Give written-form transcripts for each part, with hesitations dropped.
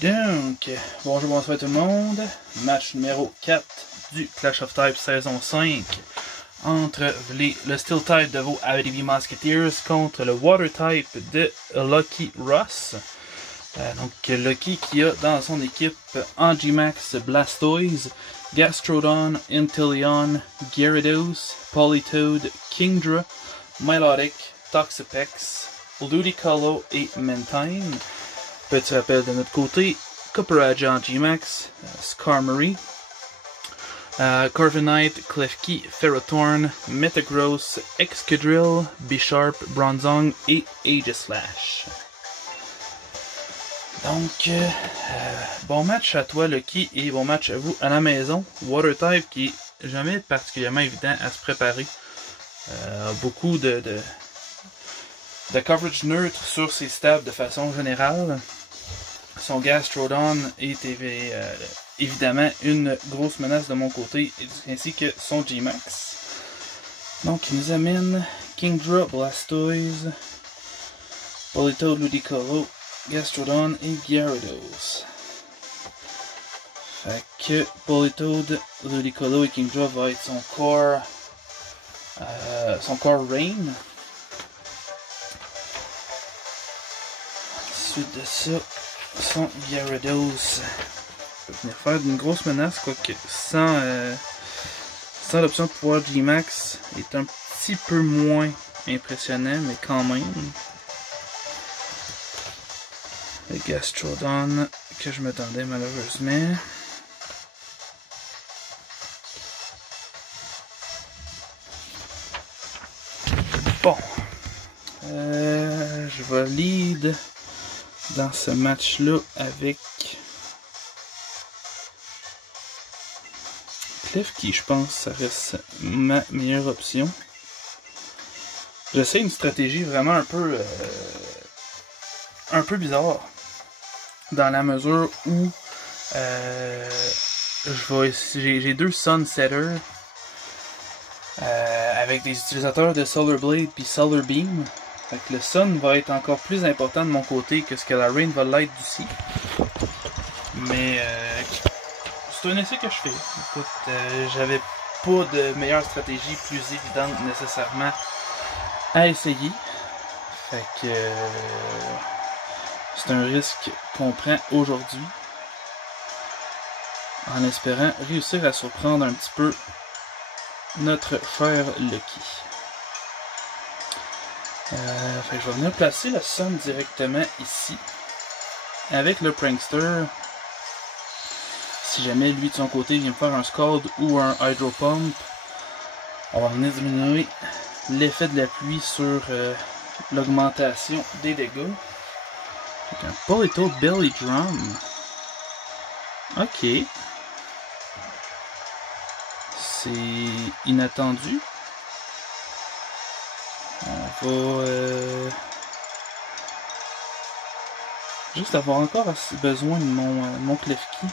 Donc, bonjour, bonsoir tout le monde. Match numéro 4 du Clash of Types saison 5 entre le Steel Type de vos Abitibi Musketeers contre le Water Type de Lucky Ross. Donc, Lucky qui a dans son équipe Angimax Blastoise, Gastrodon, Inteleon, Gyarados, Politoed, Kingdra, Milotic, Toxapex, Ludicolo et Mentine. Petit rappel de notre côté, Copperajah Angimax, Skarmory, Corviknight, Klefki, Ferrothorn, Metagross, Excadrill, Bisharp, Bronzong et Aegislash. Donc, bon match à toi Lucky et bon match à vous à la maison. Water Type qui est jamais particulièrement évident à se préparer. Beaucoup de coverage neutre sur ses stabs de façon générale. Son Gastrodon est évidemment une grosse menace de mon côté, ainsi que son G-Max. Donc il nous amène Kingdra, Blastoise, Politoed, Ludicolo, Gastrodon et Gyarados. Fait que Politoed, Ludicolo et Kingdra va être son core Rain. Ensuite de ça, son Gyarados peut venir faire une grosse menace, quoique sans l'option de pouvoir G-Max est un petit peu moins impressionnant, mais quand même. Le Gastrodon que je m'attendais malheureusement. Bon. Je vais lead dans ce match-là avec Klefki, je pense que ça reste ma meilleure option. J'essaie une stratégie vraiment un peu dans la mesure où j'ai deux Sunsetters avec des utilisateurs de Solar Blade puis Solar Beam. Fait que le Sun va être encore plus important de mon côté que ce que la Rain va l'être d'ici. Mais c'est un essai que je fais. Écoute, j'avais pas de meilleure stratégie plus évidente nécessairement à essayer. Fait que c'est un risque qu'on prend aujourd'hui. En espérant réussir à surprendre un petit peu notre frère Lucky. Fait que je vais venir placer le Sun directement ici. Avec le Prankster. Si jamais lui de son côté vient me faire un Scald ou un Hydro Pump, on va venir diminuer l'effet de la pluie sur l'augmentation des dégâts. Avec un Politoed Belly Drum. Ok. C'est inattendu. On va juste avoir encore besoin de mon Klefki.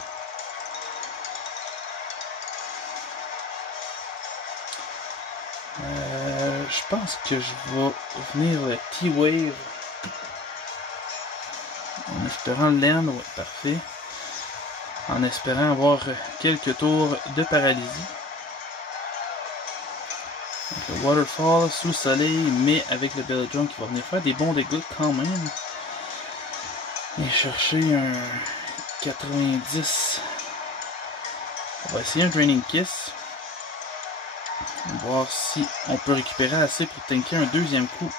Je pense que je vais venir le T-Wave en espérant le land, ouais, parfait. En espérant avoir quelques tours de paralysie. Donc, le Waterfall sous le soleil, mais avec le Belly Drum qui va venir faire des bons dégâts quand même. Et chercher un 90. On va essayer un Draining Kiss. Voir si on peut récupérer assez pour tanker un deuxième coup.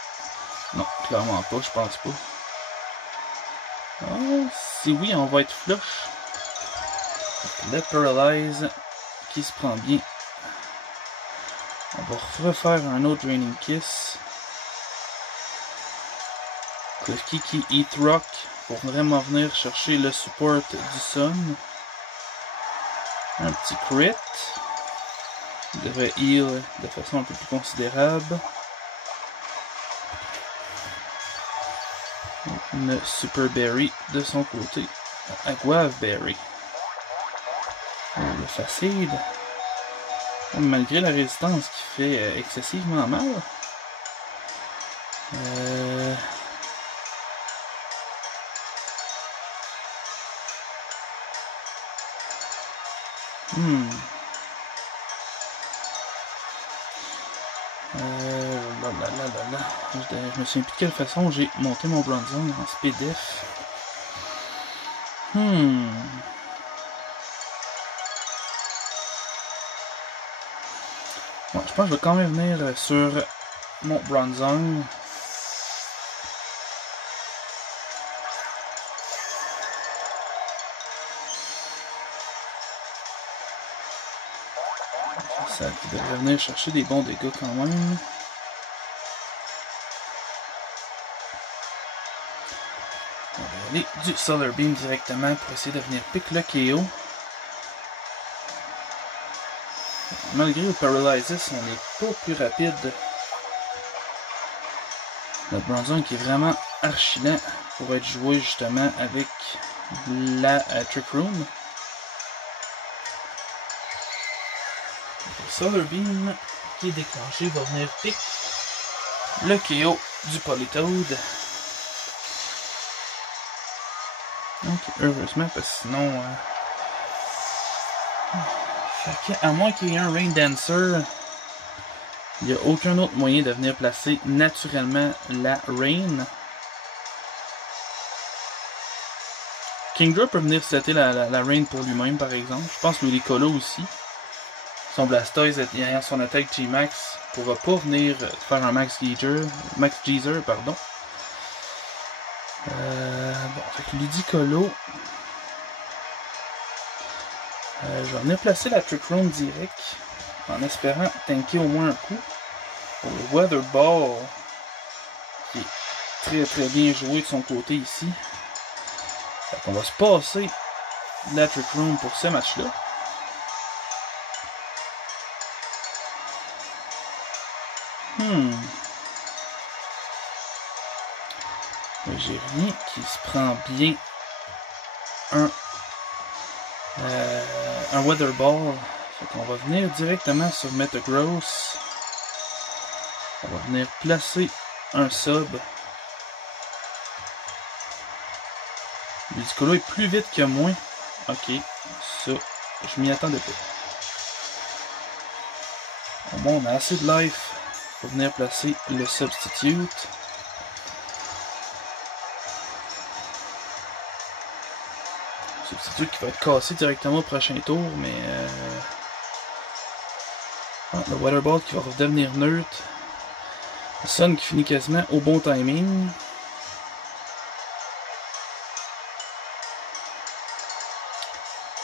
Non, clairement pas, je pense pas. Oh, si oui, on va être flush. Le Paralyze qui se prend bien. On va refaire un autre Draining Kiss. Klefki qui Eat Rock pour vraiment venir chercher le support du Sun. Un petit crit. Il devrait heal de façon un peu plus considérable. Une Super Berry de son côté. Un Guave Berry. Le facile. Malgré la résistance qui fait excessivement mal. Je me souviens plus de quelle façon j'ai monté mon Bronzong en SpeedF. Bon, je pense que je vais quand même venir sur mon Bronzong. Ça devrait venir chercher des bons dégâts quand même. On va aller du Solar Beam directement pour essayer de venir pick le KO. Malgré le Paralysis, on n'est pas plus rapide. Le Bronzong qui est vraiment archi lent pour être joué justement avec la Trick Room. Le Solar Beam qui est déclenché va venir pick le KO du Politoed. Donc, heureusement, parce que sinon. À moins qu'il y ait un Rain Dancer, il n'y a aucun autre moyen de venir placer naturellement la Rain. Kingdra peut venir setter la Rain pour lui-même, par exemple. Je pense que Ludicolo aussi. Son Blastoise ayant son attaque G-Max ne pourra pas venir faire un Max Geyser, pardon. Bon, avec Ludicolo. Je vais venir placer la Trick Room direct en espérant tanker au moins un coup. Pour le Weather Ball qui est très bien joué de son côté ici. On va se passer la Trick Room pour ce match-là. J'ai rien qui se prend bien un Weather Ball. Fait qu'on va venir directement sur Metagross. On va venir placer un sub. Ludicolo est plus vite que moi. Ok, ça, je m'y attendais pas. Au moins, on a assez de life pour venir placer le Substitute. Substitute qui va être cassé directement au prochain tour, mais le Weather Ball qui va redevenir neutre. Le Sun qui finit quasiment au bon timing.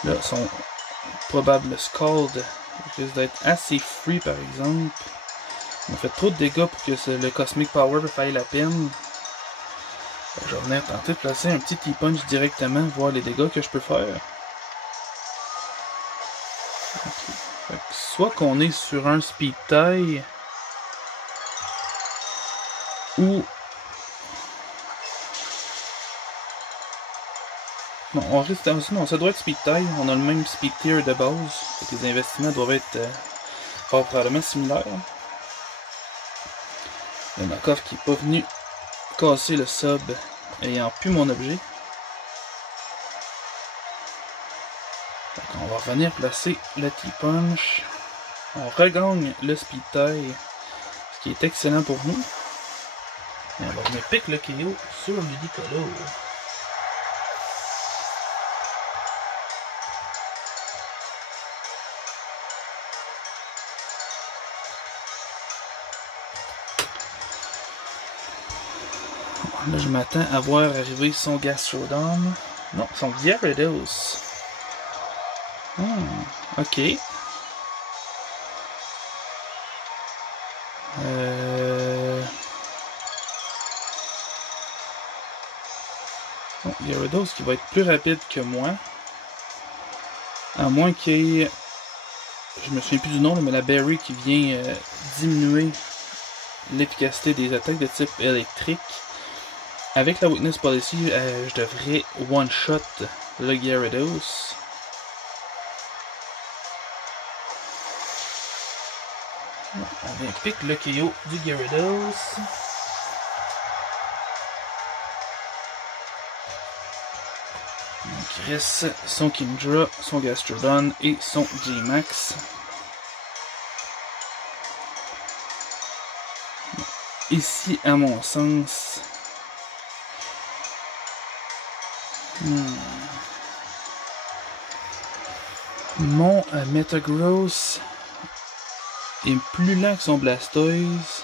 Là, son probable Scald risque d'être assez free par exemple. On a fait trop de dégâts pour que le Cosmic Power faille la peine. Je vais venir tenter de placer un petit T-Punch directement, voir les dégâts que je peux faire. Okay. Fait que soit qu'on est sur un Speed Taille, ou... Non, on risque... non, ça doit être Speed Taille, on a le même Speed Tier de base, fait que les investissements doivent être fort probablement similaires. Le knockoff qui n'est pas venu casser le sub ayant plus mon objet. Donc on va revenir placer le T-Punch. On regagne le Speed Taille, ce qui est excellent pour nous. Et on va venir pick le KO sur Ludicolo. Là, je m'attends à voir arriver son Gastrodon. Non, son Gyarados. Ok. Bon, Gyarados qui va être plus rapide que moi. À moins qu'il y ait... Je me souviens plus du nom, mais la Berry qui vient diminuer l'efficacité des attaques de type électrique. Avec la Weakness Policy, je devrais one-shot le Gyarados. On vient pick le KO du Gyarados. Donc il reste son Kingdra, son Gastrodon et son G-Max. Ici, à mon sens, mon Metagross est plus lent que son Blastoise.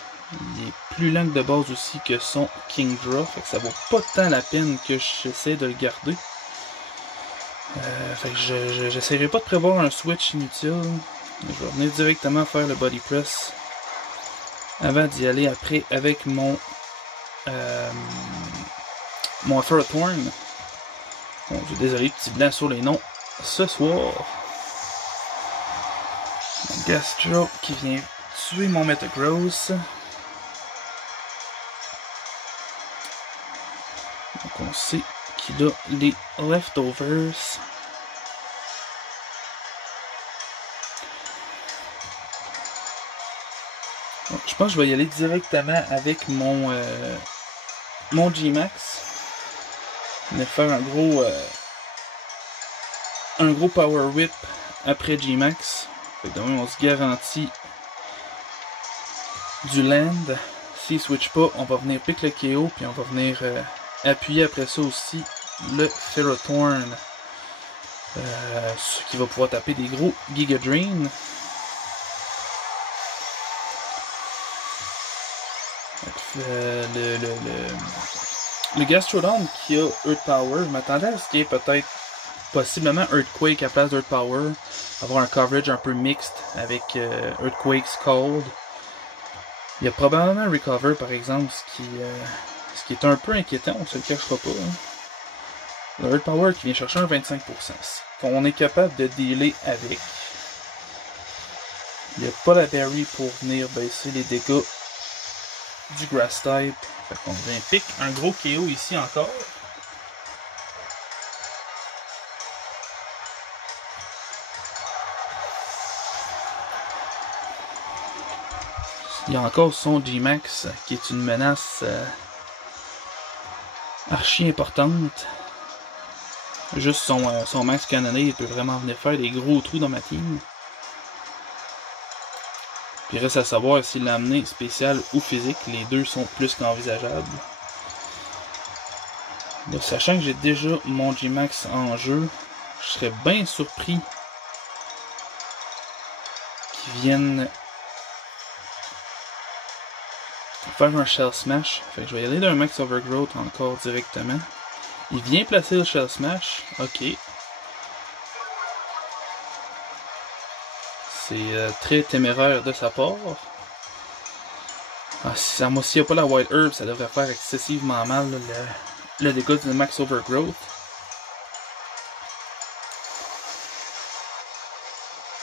Il est plus lent de base aussi que son Kingdra. Fait que ça vaut pas tant la peine que j'essaie de le garder. Fait que j'essaierai pas de prévoir un switch inutile. Je vais venir directement faire le Body Press avant d'y aller après avec mon Ferrothorn. Bon, désolé, petit blanc sur les noms ce soir. Mon Gastro qui vient tuer mon Metagross. Donc on sait qu'il a les leftovers. Donc, je pense que je vais y aller directement avec mon G-Max. Je vais faire un gros Power Whip après G-Max. Donc on se garantit du land. S'il switch pas, on va venir pick le KO, puis on va venir appuyer après ça aussi le Ferrothorn. Ce qui va pouvoir taper des gros Giga Drain. Le Gastrodon qui a Earth Power, je m'attendais à ce qu'il y ait peut-être possiblement Earthquake à place d'Earth Power, avoir un coverage un peu mixte avec Earthquake, Scald. Il y a probablement un Recover par exemple, ce qui est un peu inquiétant, on se le cachera pas. Hein. Le Earth Power qui vient chercher un 25%. On est capable de dealer avec. Il n'y a pas la Berry pour venir baisser les dégâts du Grass type. Fait qu'on vient pick un gros KO ici encore. Il y a encore son G-Max qui est une menace archi importante. Juste son Max Cannoné, il peut vraiment venir faire des gros trous dans ma team. Puis il reste à savoir s'il l'a amené spécial ou physique. Les deux sont plus qu'envisageables. Sachant que j'ai déjà mon G-Max en jeu, je serais bien surpris qu'ils viennent faire un Shell Smash. Fait que je vais y aller d'un Max Overgrowth encore directement. Il vient placer le Shell Smash. Ok. C'est très téméraire de sa part. Ah, s'il n'y a pas la White Herb, ça devrait faire excessivement mal là, le dégât de Max Overgrowth.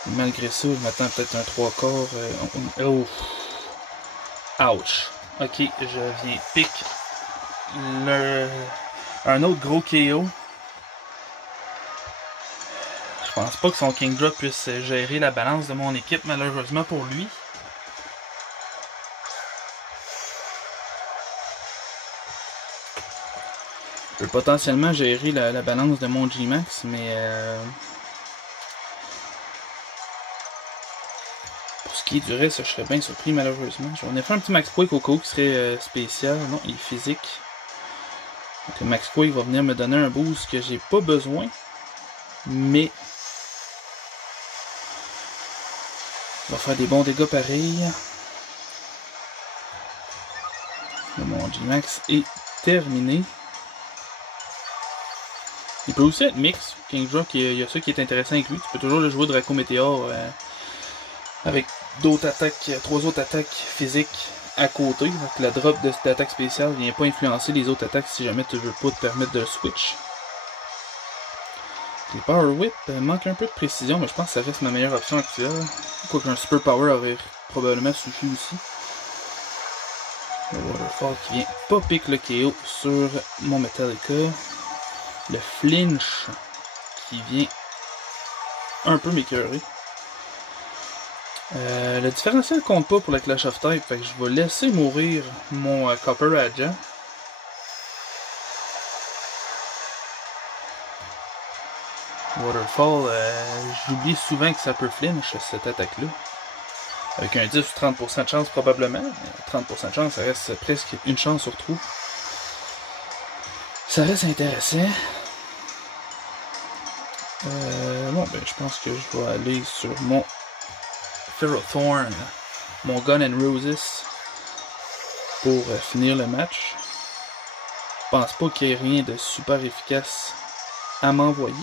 Malgré ça, je m'attends peut-être un 3/4. Oh! Ouch! Ok, je viens pick un autre gros KO. Je pense pas que son Kingdra puisse gérer la balance de mon équipe, malheureusement pour lui. Je peux potentiellement gérer la balance de mon G-Max, mais pour ce qui est du reste, je serais bien surpris malheureusement. J'en ai fait un petit Max Quake au cas où qui serait spécial. Non, il est physique. Donc le Max Quake va venir me donner un boost que j'ai pas besoin, mais il va faire des bons dégâts pareils. Mon G-Max est terminé. Il peut aussi être mix. Kingdra, il y a ça qui est intéressant avec lui. Tu peux toujours le jouer Draco Météor avec d'autres attaques, 3 autres attaques physiques à côté. Donc la drop de cette attaque spéciale ne vient pas influencer les autres attaques si jamais tu veux pas te permettre de switch. Les Power Whip manquent un peu de précision, mais je pense que ça reste ma meilleure option actuelle. Quoique un Super Power aurait probablement suffi aussi. Le Waterfall qui vient pas pick le KO sur mon Metallica. Le Flinch qui vient un peu m'écœurer. Le différentiel compte pas pour la Clash of Type, fait que je vais laisser mourir mon Copper Raja. Waterfall, j'oublie souvent que ça peut flinch cette attaque-là. Avec un 10 ou 30% de chance probablement. 30% de chance, ça reste presque une chance sur 3. Ça reste intéressant. Bon, ben je pense que je vais aller sur mon Ferrothorn, mon Gun and Roses, pour finir le match. Je pense pas qu'il y ait rien de super efficace à m'envoyer.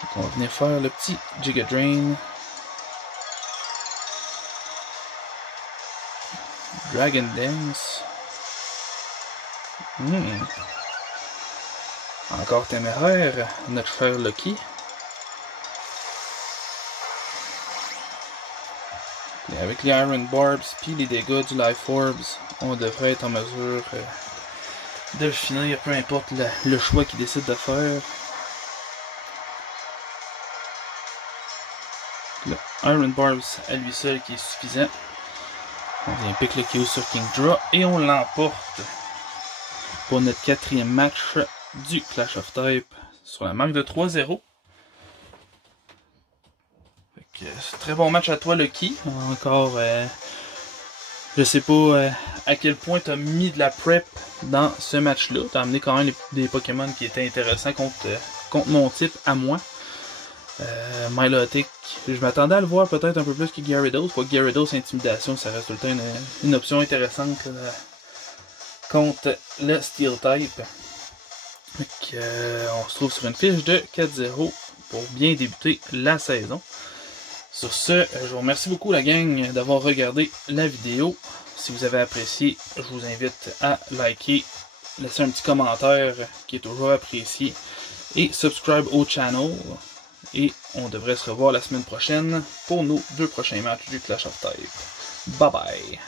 Donc on va venir faire le petit Giga Drain. Dragon Dance. Encore téméraire, notre frère Lucky. Et avec les Iron Barbs puis les dégâts du Life Orbs, on devrait être en mesure de finir, peu importe le choix qu'il décide de faire. Le Iron Barbs à lui seul qui est suffisant. On vient pick le KO sur King Draw et on l'emporte pour notre 4e match du Clash of Type sur la marque de 3-0. Très bon match à toi, Lucky. Encore, je sais pas à quel point tu as mis de la prep dans ce match-là. Tu as amené quand même des Pokémon qui étaient intéressants contre mon type à moi. Milotic, je m'attendais à le voir peut-être un peu plus que Gyarados. Pour Gyarados, Intimidation, ça reste tout le temps une option intéressante contre le Steel Type. Donc, on se trouve sur une fiche de 4-0 pour bien débuter la saison. Sur ce, je vous remercie beaucoup la gang d'avoir regardé la vidéo. Si vous avez apprécié, je vous invite à liker, laisser un petit commentaire qui est toujours apprécié et subscribe au channel. Et on devrait se revoir la semaine prochaine pour nos 2 prochains matchs du Clash of Type. Bye bye!